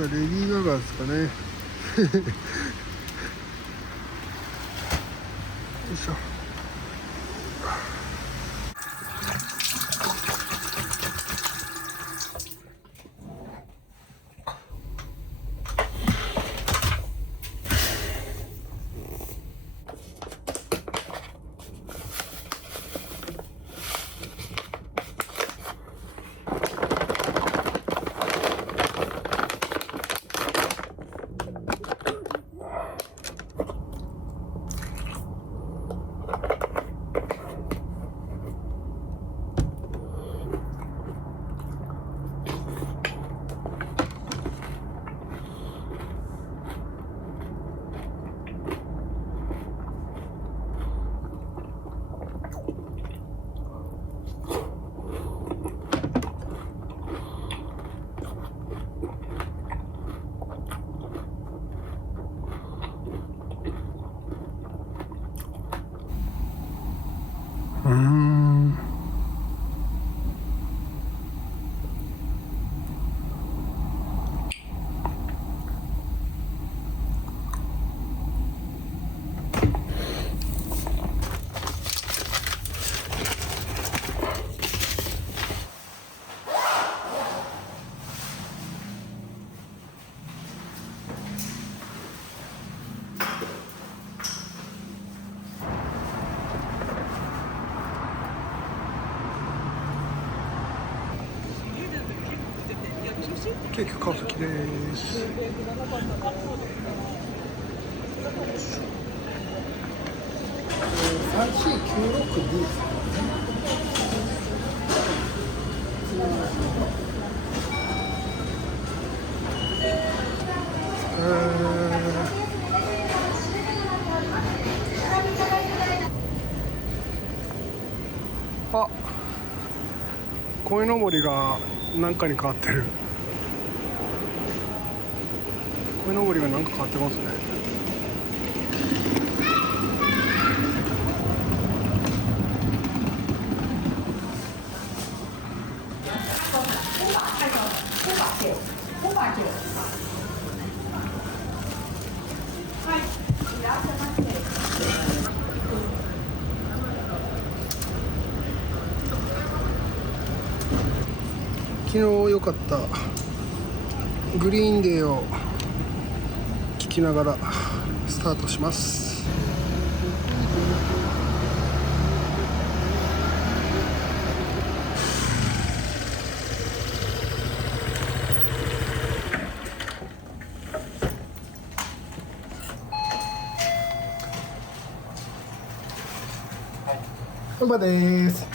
レディー・ガガですかね。よいしょ。京急川崎です。3496D ですね。あ、鯉のぼりが何かに変わってる。鯉のぼりが何か変わってますね。昨日良かったグリーンデーを聞きながらスタートします。本場です。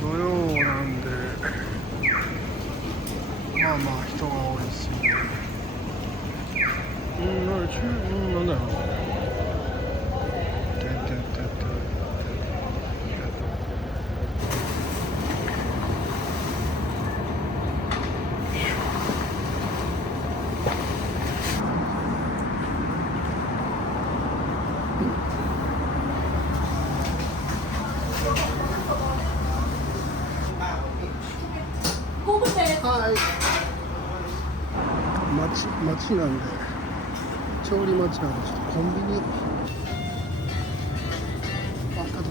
土曜なんでまあまあ人が多いですよね。なんだよ。はい。町なんで、調理町なんで、ちょっとコンビニ。あったとこ。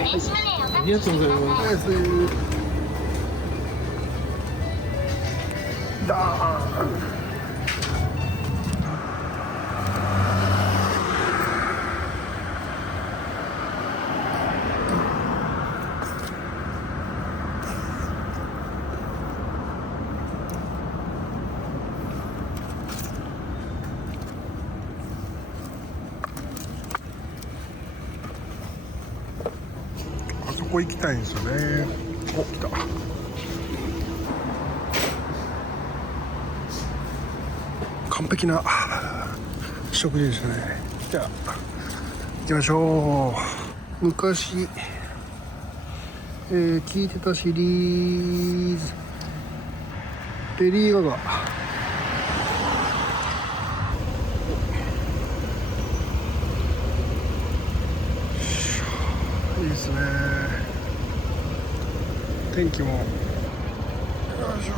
ありがとうございます。ダーン。あそこ行きたいんですよね。お、来た。完璧な食事ですね。じゃあ行きましょう。昔、聞いてたシリーズレディー・ガガ。いいですね。天気もよいしょ。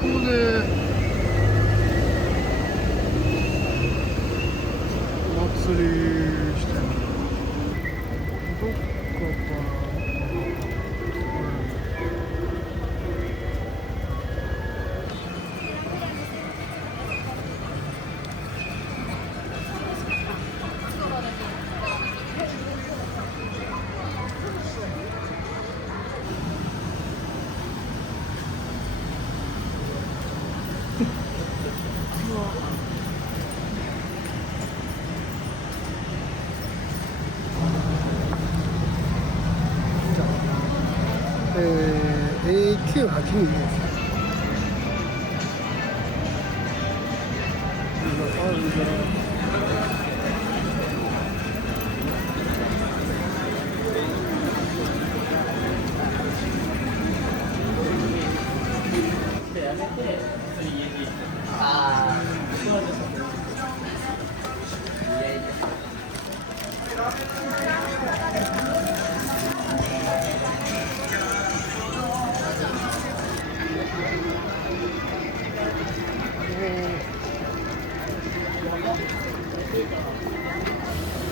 ここでお祭りしてる。どっかかな。A982 です。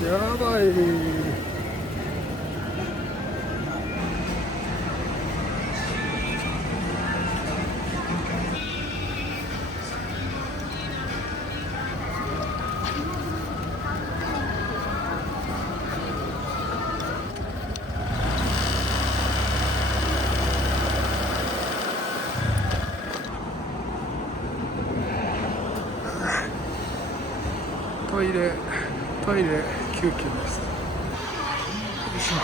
やばい。トイレ休憩です。よいしょ。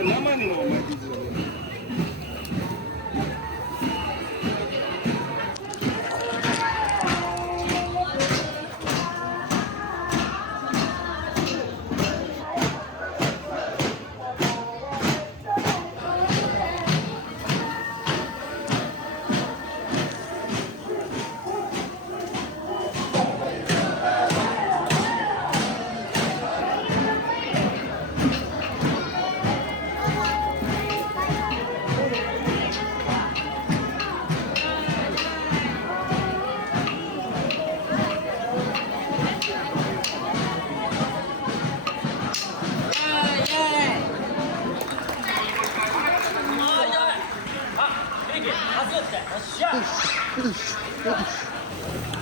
生にもお前実はね。よし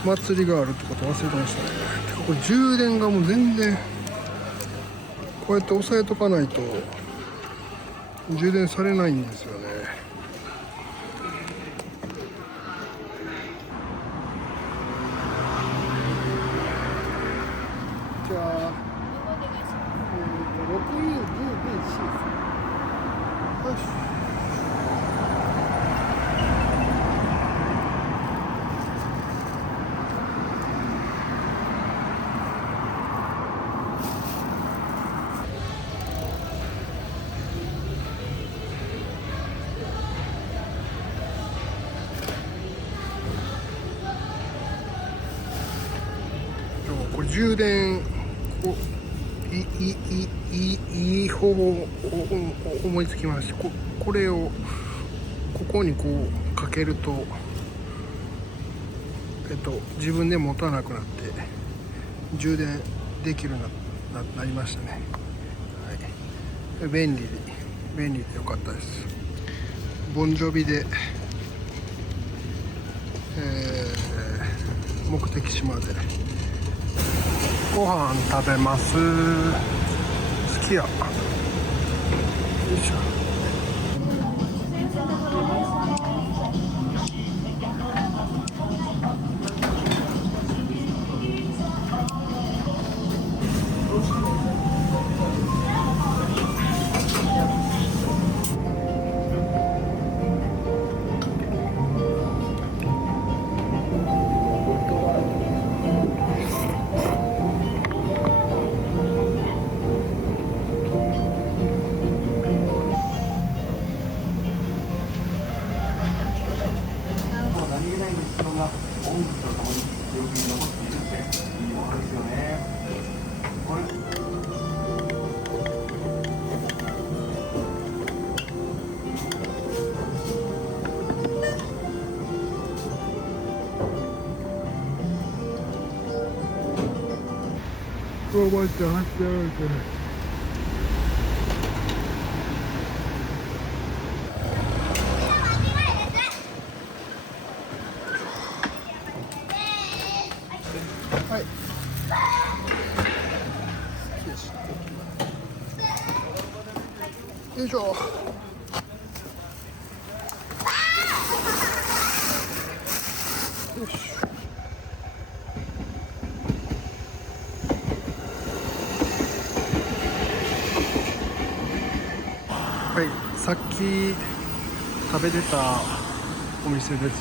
祭りがあるってこと忘れてましたね。てかこれ充電がもう全然こうやって押さえとかないと充電されないんですよね。じゃあ、6E2BC ですね。よし。これ充電いい方を思いつきました。これをここにこうかけると、自分で持たなくなって充電できるようになりましたね。はい、便利でよかったです。ボンジョビで、目的地までご飯食べます。好きや。よいしょ。おばあちゃん走ってやられてる。はい。よいしょ。よし。はい、さっき食べてたお店ですね。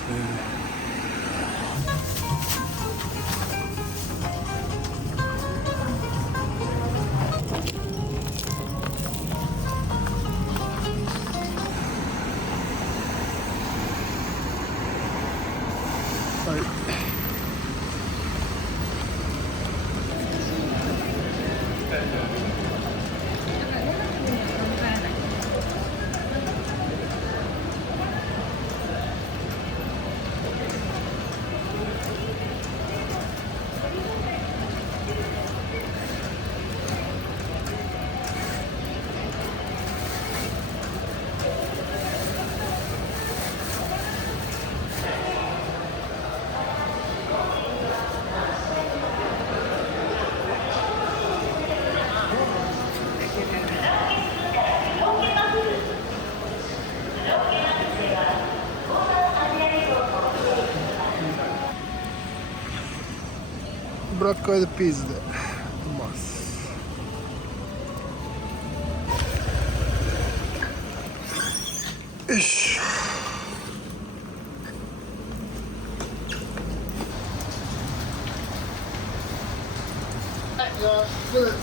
はい。ブラックアイドピーズでいます。よし。はい、じゃあ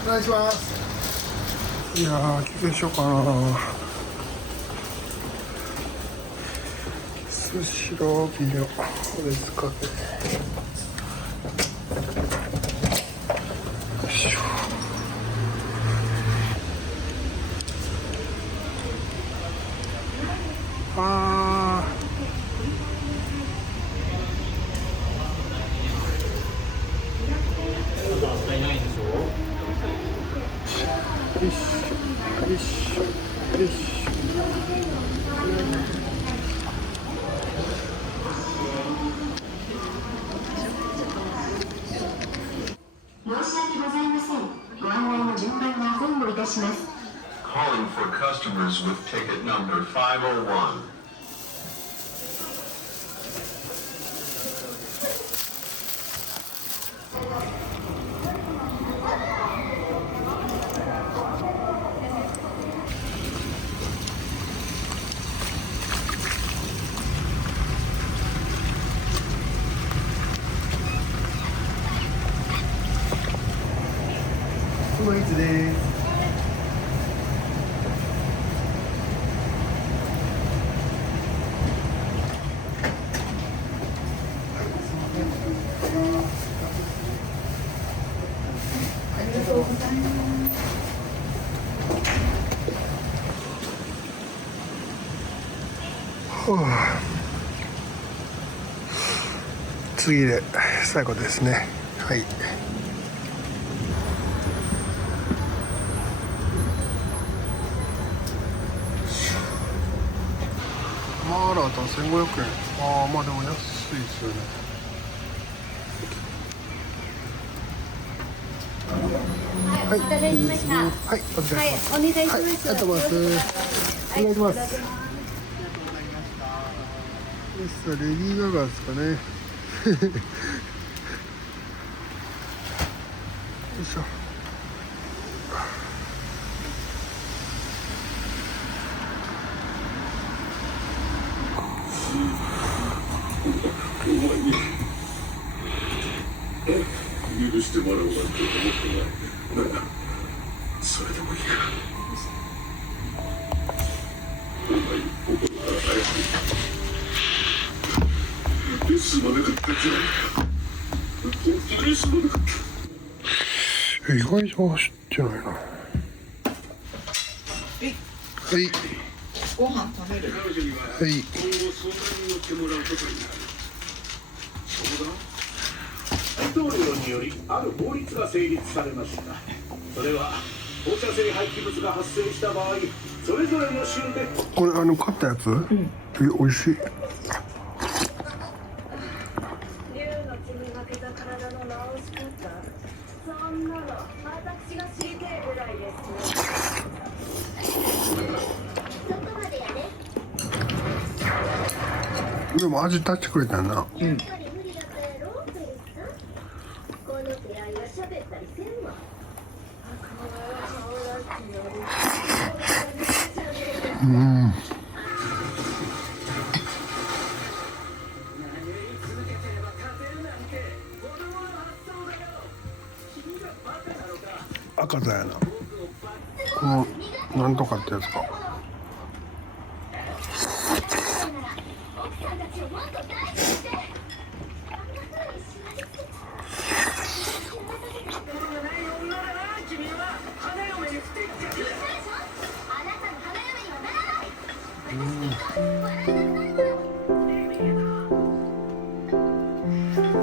お願いします。いやー、休憩しようかな。スシロービオレスカフェ。よいしょ。あー、よいしょよいしょよいしょ。for customers with ticket number 501. ウーバーイーツです。ありがとうございます。次で最後ですね。はい。マーラーと1500円。ああ、まあでも安いですよね。はい、お願いしました。はい、お願いします。はい、お願いします。はい、ありがとうございます。お願いします。レディー・ガガですかね。よいしょ。許してもらおうなんて思ってない。だがそれでもいいか。お前心から謝りすまなかったんじゃないか。本当にすまなかった。意外と走ってないな。はい。ご飯食べる。彼女にははい。今後相談に乗ってもらうことになる。相談？大統領によりある法律が成立されました。それは放射性廃棄物が発生した場合、それぞれの州でこれ買ったやつ？美味しい。竜の血に負けた体の治し方、そんなの私が知りてえぐらいですね。そこまでやね。でも味出してくれたよな。やっぱり無理だったやろ、ペリスさん。この手合いは喋ったりせんわ。赤だよな。このなんとかってやつか。奥さんたちをもっと大事にして。あんな風にしないで。君は花嫁に不適切。言ったでしょ。あなたの花嫁にはならない。笑いなさいよ。